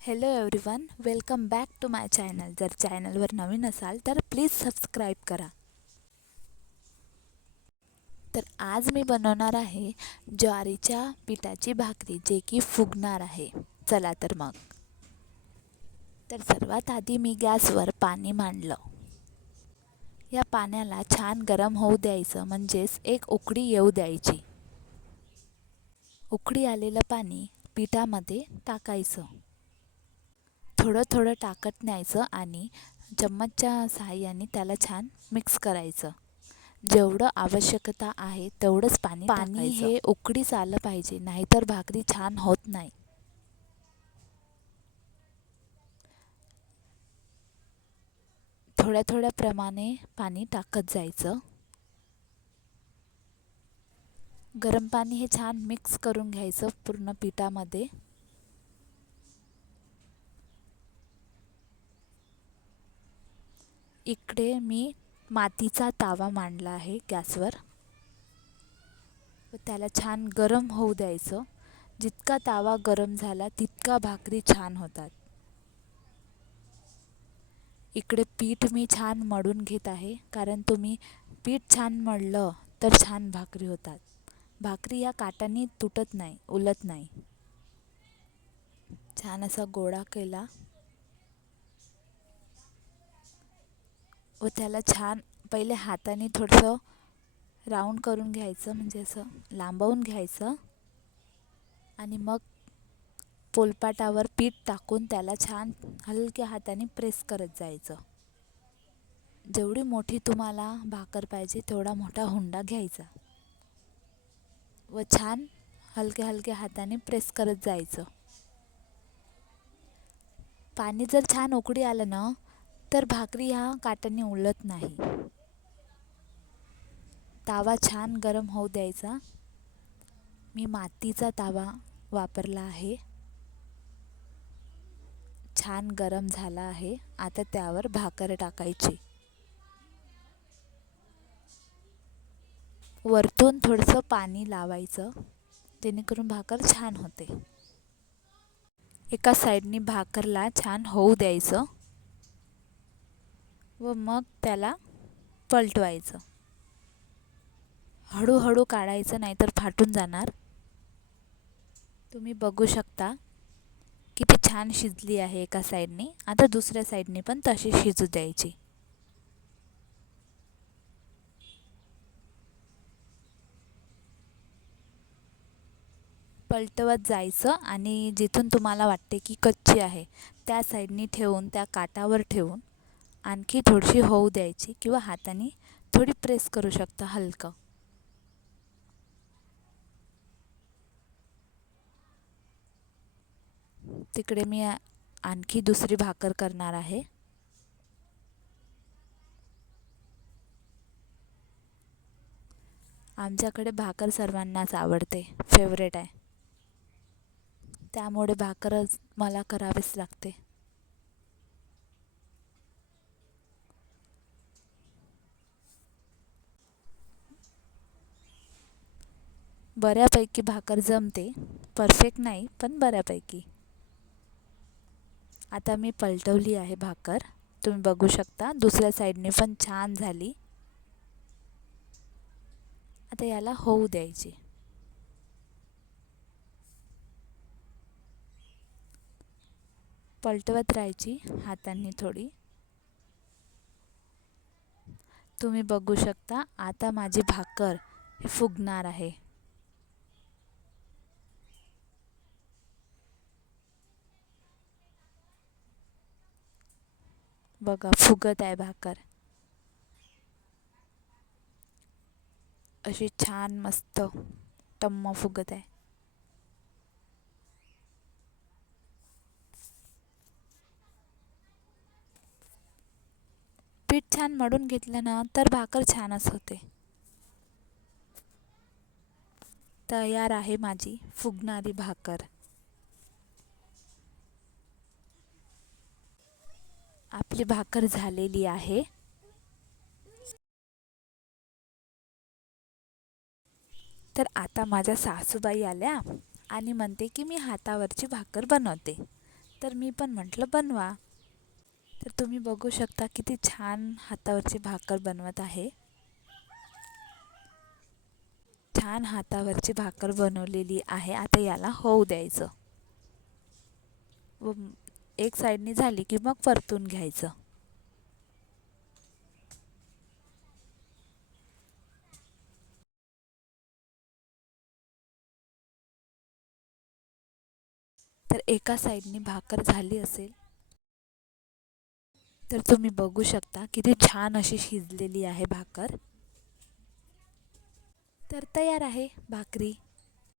Hello everyone, welcome back to my channel. जर चॅनलवर नवीन असाल तर प्लीज सबस्क्राईब करा. तर आज मी बनवणार आहे ज्वारीच्या पिठाची भाकरी, जे की फुगणार आहे. चला तर मग. तर सर्वात आधी मी गॅसवर पाणी मांडलं. या पाण्याला छान गरम होऊ द्यायचं, म्हणजेच एक उकळी येऊ द्यायची. उकळी आलेलं पाणी पिठामध्ये टाकायचं. थोडं थोडं टाकत न्यायचं आणि चम्मचच्या सहाय्याने त्याला छान मिक्स करायचं. जेवढं आवश्यकता आहे तेवढंच पाणी टाकायचं. हे उकळीच आलं पाहिजे, नाहीतर भाकरी छान होत नाही. थोड्या थोड्या प्रमाणे पाणी टाकत जायचं. गरम पाणी हे छान मिक्स करून घ्यायचं पूर्ण पिठामध्ये. इकडे मी मातीचा तवा मांडला आहे गॅसवर व त्याला छान गरम होऊ द्यायचं. जितका तवा गरम झाला तितका भाकरी छान होतात. इकडे पीठ मी छान मळून घेत आहे, कारण तुम्ही पीठ छान मळलं तर छान भाकरी होतात. भाकरी या काटाने तुटत नाही, उलत नाही. छान असा गोळा केला व त्याला छान पहिले हाताने थोडंसं राऊंड करून घ्यायचं, म्हणजे असं लांबवून घ्यायचं आणि मग पोलपाटावर पीठ टाकून त्याला छान हलक्या हाताने प्रेस करत जायचं. जेवढी मोठी तुम्हाला भाकर पाहिजे तेवढा मोठा हुंडा घ्यायचा व छान हलक्या हलक्या हाताने प्रेस करत जायचं. पाणी जर छान उकळी आलं ना, तर भाकरी ह्या काटाने उलत नाही. तवा छान गरम होऊ द्यायचा. मी मातीचा तवा वापरला आहे. छान गरम झाला आहे. आता त्यावर भाकर टाकायची. वरतून थोडंसं पाणी लावायचं, जेणेकरून भाकर छान होते. एका साईडनी भाकरला छान होऊ द्यायचं व मग त्याला पलटवायचं. हळूहळू काढायचं, नाहीतर फाटून जाणार. तुम्ही बघू शकता किती छान शिजली आहे एका साईडनी. आता दुसऱ्या साईडनी पण तशी शिजू द्यायची. पलटवत जायचं आणि जिथून तुम्हाला वाटते की कच्ची आहे त्या साईडनी ठेवून, त्या काटावर ठेवून आणखी थोडीशी होऊ द्यायची, किंवा हाताने थोडी प्रेस करू शकता हलकं. तिकडे मी आणखी दुसरी भाकर करणार आहे. आमच्याकडे भाकर सर्वांनाच आवडते, फेवरेट आहे. त्यामुळे भाकरच मला करावीच लागते. बऱ्यापैकी भाकर जमते, परफेक्ट नाही पण बऱ्यापैकी. आता मी पलटवली आहे भाकर. तुम्ही बघू शकता दुसऱ्या साईडने पण छान झाली. आता याला होऊ द्यायची. पलटवत राहायची हातांनी थोडी. तुम्ही बघू शकता आता माझी भाकर फुगणार आहे. बघा, फुगत आहे भाकर. अशी छान मस्त टम्म फुगत आहे. पीठ छान मळून घेतलं ना तर भाकर छानच होते. तयार आहे माझी फुगणारी भाकर. आपली भाकर झालेली आहे. तर आता माझ्या सासूबाई आल्या आणि म्हणते की मी हातावरची भाकर बनवते. तर मी पण म्हटलं बनवा. तर तुम्ही बघू शकता किती छान हातावरची भाकर बनवत आहे. छान हातावरची भाकर बनवलेली आहे. आता याला होऊ द्यायचं व एक साईडनी झाली की मग परतून घ्यायचं. तर एका साईडनी भाकर झाली असेल तर तुम्ही बघू शकता किती छान अशी शिजलेली आहे भाकर. तर तयार आहे भाकरी.